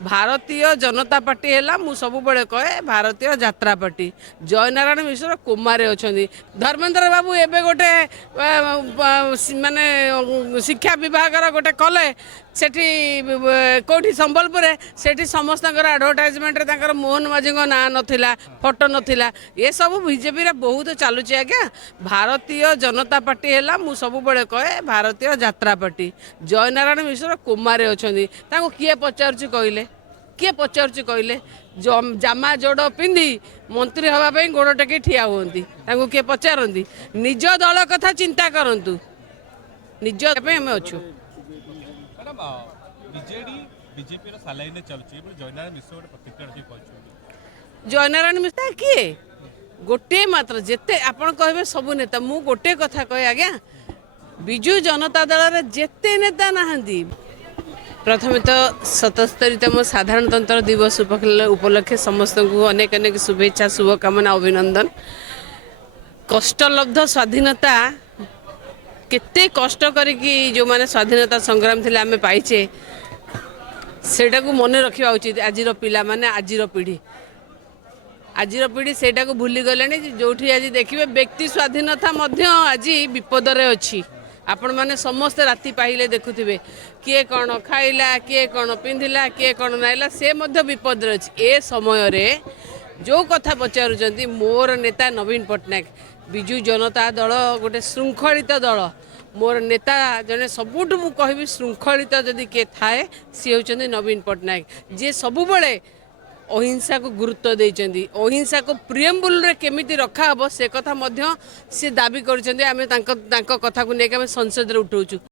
Bharatiya Janata party है मु सब बड़े कहे भारतीय यात्रा पार्टी जयनारायण मिश्र कुमारे अच्छा धर्मेंद्र बाबू एवं गोटे माने शिक्षा विभाग गोटे कले सेठी कौटी संबलपुर सेठी समस्त आडभटाइजमेंट मोहन माझी ना नथिला फोटो नथिला ये सब बीजेपी रे बहुत चलुची आज्ञा भारतीय जनता पार्टी है मु सब बड़े कहे भारतीय यात्रा पार्टी जयनारायण मिश्र कुमारे अच्छा किए पचारुची कहले किए पचारुची कहले जामा जोड़ पिंधि मंत्री हवाई गोड़ टेक ठिया हुंती किए पचारती निज दल कथा चिंता करूँ निज आम अच्छु जयनारायण मिश्र किए गोटे मात्र जिते आपण कहे सबू नेता मु गोटे कथा कहे आज्ञा विजु जनता दल जेते नेता नहांती प्रथम तो 77तम साधारणतंत्र दिवस उपलक्षे समस्त को अनेक अनेक शुभेच्छा शुभकामना अभिनंदन कष्टलब्ध स्वाधीनता केते कष्ट करिकी जो माने स्वाधीनता संग्राम थिले आमे पाइचे सेटा को मन रखिबा उचित आजिर पिला माने आजिर पीढ़ी सेटा को भूली गलेनी जोठी आज देखिए व्यक्ति स्वाधीनता मध्य आज विपद रे अछि आपण माने समस्त राति पाहिले देखुथिबे किए कौन खाइला किए कौन पिंधिला किए कौन नाइला से मध्य विपद रे अछि ए समय रे जो कथा पचारुचंती मोर नेता नवीन पट्टनायक विजु जनता दल गोटे श्रृंखलित दल मोर नेता जने सबुठ मु कहबी श्रृंखलित जदि के थाए सी होचंती नवीन पट्टनायक जे सबु बेले अहिंसा को गुरुत्व देइचंदी अहिंसा को प्रियम्बुल रे केमिति रखा हबो से कथा मध्य से दाबी करचंदी आमे तांको कथा को नेके संसद रे उठौचु।